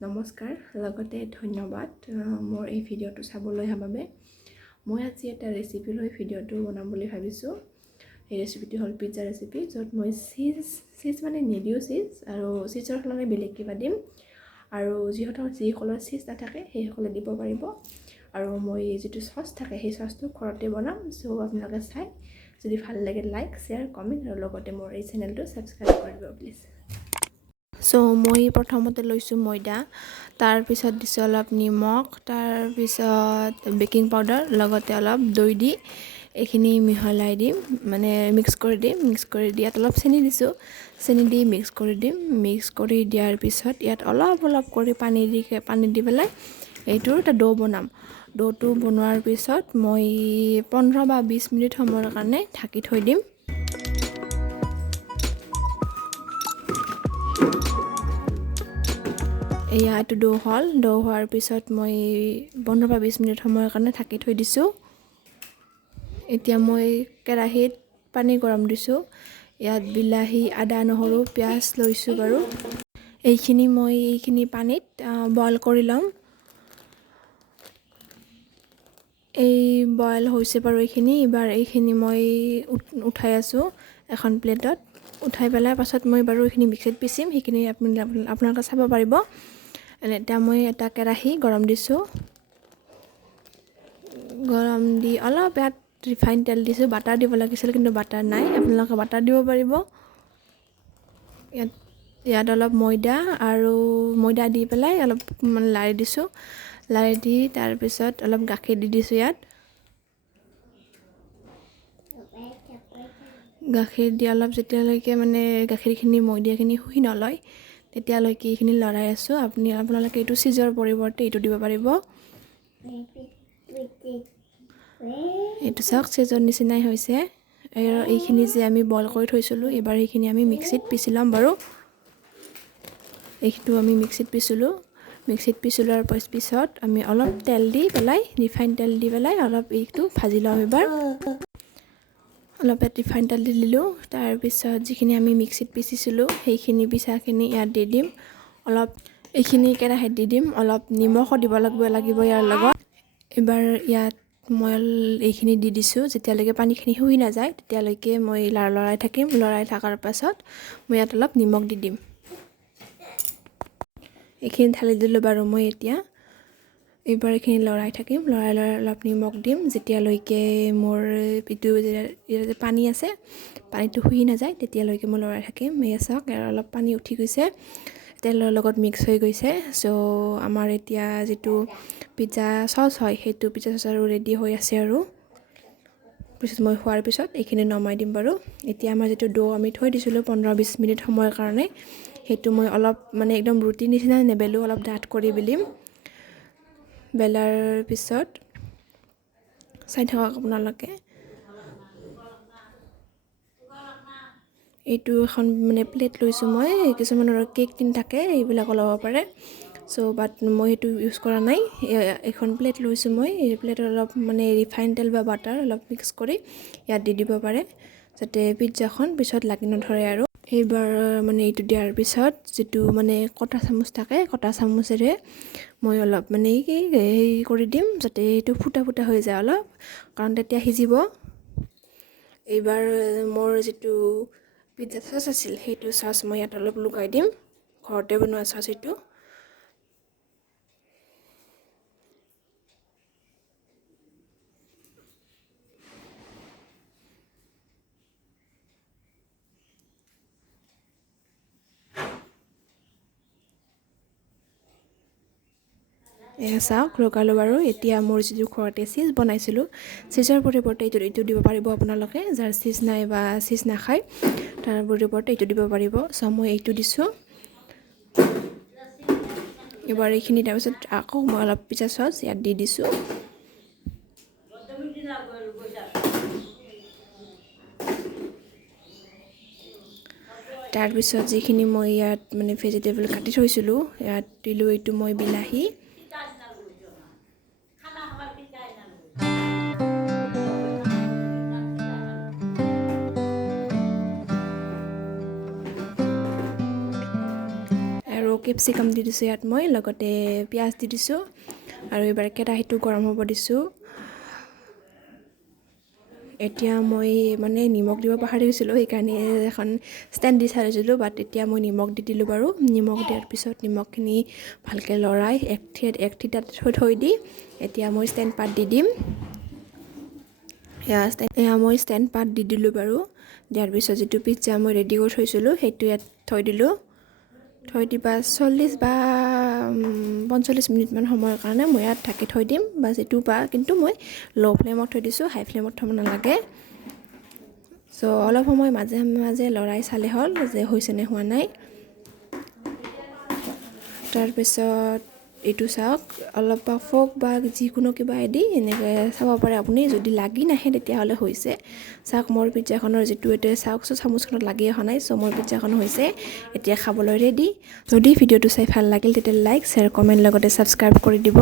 নমস্কাৰ লগতে ধন্যবাদ মোৰ এই ভিডিঅ'টো চাবলৈ অহাৰ বাবে মই আজি এটা ৰেচিপি লৈ ভিডিঅ'টো বনাম বুলি ভাবিছোঁ এই ৰেচিপিটো হ'ল পিজ্জা ৰেচিপি য'ত মই চিজ মানে নিদিওঁ চিজ আৰু চিজৰ সলনি বেলেগ কিবা দিম আৰু যিসকলৰ চিজ নাথাকে সেইসকলে দিব পাৰিব আৰু মই যিটো চচ থাকে সেই চচটো ঘৰতে বনাম চ' আপোনালোকে চাই যদি ভাল লাগে লাইক শ্বেয়াৰ কমেণ্ট আৰু লগতে মোৰ এই চেনেলটো ছাবস্ক্ৰাইব কৰি দিব প্লিজ চ' মই প্ৰথমতে লৈছোঁ ময়দা তাৰপিছত দিছোঁ অলপ নিমখ তাৰপিছত বেকিং পাউডাৰ লগতে অলপ দৈ দি এইখিনি মিহলাই দিম মানে মিক্স কৰি দিয়াত অলপ চেনি দিছোঁ চেনি দি মিক্স কৰি দিয়াৰ পিছত ইয়াত অলপ কৰি পানী দি পেলাই এইটোৰ এটা ডো বনাম ডোটো বনোৱাৰ পিছত মই 15 বা 20 মিনিট সময়ৰ কাৰণে ঢাকি থৈ দিম এইটো ডো হোৱাৰ পিছত মই 15 বা 20 মিনিট সময়ৰ কাৰণে ঢাকি থৈ দিছোঁ এতিয়া মই কেৰাহীত পানী গৰম দিছোঁ ইয়াত বিলাহী আদা নহৰু পিঁয়াজ লৈছোঁ বাৰু এইখিনি পানীত বইল কৰি ল'ম এই বইল হৈছে বাৰু এইখিনি মই উঠাই আছোঁ এখন প্লেটত উঠাই পেলাই পাছত মই বাৰু এইখিনি মিক্সিত পিচিম সেইখিনি আপোনালোকে চাব পাৰিব এতিয়া মই এটা কেৰাহী গৰম দিছোঁ গৰম দি অলপ ইয়াত ৰিফাইন তেল দিছোঁ বাটাৰ দিব লাগিছিল কিন্তু বাটাৰ নাই আপোনালোকে বাটাৰ দিব পাৰিব ইয়াত অলপ ময়দা দি পেলাই অলপ মানে লাৰি দি তাৰপিছত অলপ গাখীৰ দি দিছোঁ ইয়াত গাখীৰ দি অলপ যেতিয়ালৈকে মানে গাখীৰখিনি ময়দাখিনি শুহি নলয় তেতিয়ালৈকে এইখিনি লৰাই আছোঁ আপোনালোকে এইটো চিজৰ পৰিৱৰ্তে এইটো দিব পাৰিব এইটো চাওক চিজৰ নিচিনাই হৈছে আৰু এইখিনি যে আমি বইল কৰি থৈছিলোঁ এইবাৰ এইখিনি আমি মিক্সিত পিচি ল'ম বাৰু এইটো আমি মিক্সিত পিচি লোৱাৰ পিছত আমি অলপ তেল দি পেলাই ৰিফাইন তেল দি পেলাই অলপ এইটো ভাজি ল'ম এবাৰ অলপ ৰিফাইন তেল দি দিলোঁ তাৰপিছত যিখিনি আমি মিক্সিত পিচিছিলোঁ সেইখিনি পিচাখিনি ইয়াত দি দিম অলপ এইখিনি কেৰাহীত দি দিম অলপ নিমখো দিব লাগিব ইয়াৰ লগত এবাৰ ইয়াত মই এইখিনি দি দিছোঁ যেতিয়ালৈকে পানীখিনি শুহি নাযায় তেতিয়ালৈকে মই লৰাই থকাৰ পাছত মই ইয়াত অলপ নিমখ দি দিম এইখিনি ঢালি দিলোঁ বাৰু মই এতিয়া এইবাৰ এইখিনি লৰাই অলপ নিমখ দিম যেতিয়ালৈকে মোৰ এইটো যে পানী আছে পানীটো শুহি নাযায় তেতিয়ালৈকে মই লৰাই থাকিম চাওক অলপ পানী উঠি গৈছে তেলৰ লগত মিক্স হৈ গৈছে চ' আমাৰ এতিয়া যিটো পিজ্জা চচ হয় সেইটো পিজ্জা চচ আৰু ৰেডি হৈ আছে আৰু পিছত মই হোৱাৰ পিছত এইখিনি নমাই দিম বাৰু এতিয়া আমাৰ যিটো ডো আমি থৈ দিছিলোঁ 15-20 মিনিট সময়ৰ কাৰণে সেইটো মই অলপ মানে একদম ৰুটি নিচিনা নেবেলোঁ অলপ ডাঠ কৰি বেলাৰ পিছত চাই থাকক আপোনালোকে এইটো এখন মানে প্লেট লৈছোঁ মই কিছুমানৰ কেক টিন থাকে এইবিলাকো ল'ব পাৰে চ' বাট মই সেইটো ইউজ কৰা নাই এখন প্লেট লৈছোঁ মই এই প্লেটত অলপ মানে ৰিফাইন তেল বা বাটাৰ অলপ মিক্স কৰি ইয়াত দি দিব পাৰে যাতে পিজ্জাখন পিছত লাগি নধৰে আৰু এইবাৰ মানে এইটো দিয়াৰ পিছত যিটো মানে কটা চামুচ থাকে কটা চামুচেৰে মই অলপ মানে হেৰি কৰি দিম যাতে এইটো ফুটা হৈ যায় অলপ কাৰণ তেতিয়া সিজিব এইবাৰ মোৰ যিটো পিজ্জা চচ আছিল সেইটো চচ মই ইয়াত অলপ লগাই দিম ঘৰতে বনোৱা চচ এইটো চাওক লগালোঁ বাৰু এতিয়া মোৰ যিটো ঘৰতে চিজ বনাইছিলোঁ চিজৰ পৰিৱৰ্তে এইটো দিব পাৰিব আপোনালোকে যাৰ চিজ নাই বা চিজ নাখায় তাৰ পৰিৱৰ্তে এইটো দিব পাৰিব চ' মই এইটো দিছোঁ এবাৰ এইখিনি তাৰপিছত আকৌ মই অলপ পিজ্জা চচ ইয়াত দি দিছোঁ তাৰপিছত যিখিনি মই ইয়াত মানে ভেজিটেবল কাটি থৈছিলোঁ ইয়াত দিলোঁ এইটো মই বিলাহী কেপচিকাম দি দিছোঁ ইয়াত মই, লগতে পিঁয়াজ দি দিছোঁ আৰু এইবাৰ কেৰাহীটো গৰম হ'ব দিছোঁ। এতিয়া মই মানে নিমখ দিব পাহৰি গৈছিলোঁ, সেইকাৰণে এখন ষ্টেণ্ড দি চাইছিলোঁ, বাট এতিয়া মই নিমখ দি দিলোঁ বাৰু। নিমখ দিয়াৰ পিছত নিমখখিনি ভালকৈ লৰাই এক ঠিতাত থৈ দি এতিয়া মই ষ্টেণ্ড পাত দি দিম। এয়া মই ষ্টেণ্ড পাত দি দিলোঁ বাৰু। দিয়াৰ পিছত যিটো পিজ্জা মই ৰেডি কৰি থৈছিলোঁ সেইটো ইয়াত থৈ দিলোঁ। থৈ দিবা 40 বা 45 মিনিটমান সময়ৰ কাৰণে মই ইয়াত ঢাকি থৈ দিম, বা যিটো কিন্তু মই ল' ফ্লেমত থৈ দিছোঁ, হাই ফ্লেমত থ'ব নালাগে। চ' অলপ সময় মাজে মাজে লৰাই চালে হ'ল যে হৈছে নে হোৱা নাই। তাৰপিছত এইটো চাওক, অলপ বা ফৰ্ক বা যিকোনো কিবা দি এনেকৈ চাব পাৰে আপুনি। যদি লাগি নাহে তেতিয়াহ'লে হৈছে। চাওক মোৰ পিজ্জাখনৰ যিটো এতিয়া চাওক চামুচখনত লাগি অহা নাই। চ' মোৰ পিজ্জাখন হৈছে, এতিয়া খাবলৈ ৰেডি। যদি ভিডিঅ'টো চাই ভাল লাগিল তেতিয়া লাইক, শ্বেয়াৰ, কমেণ্ট লগতে ছাবস্ক্ৰাইব কৰি দিব।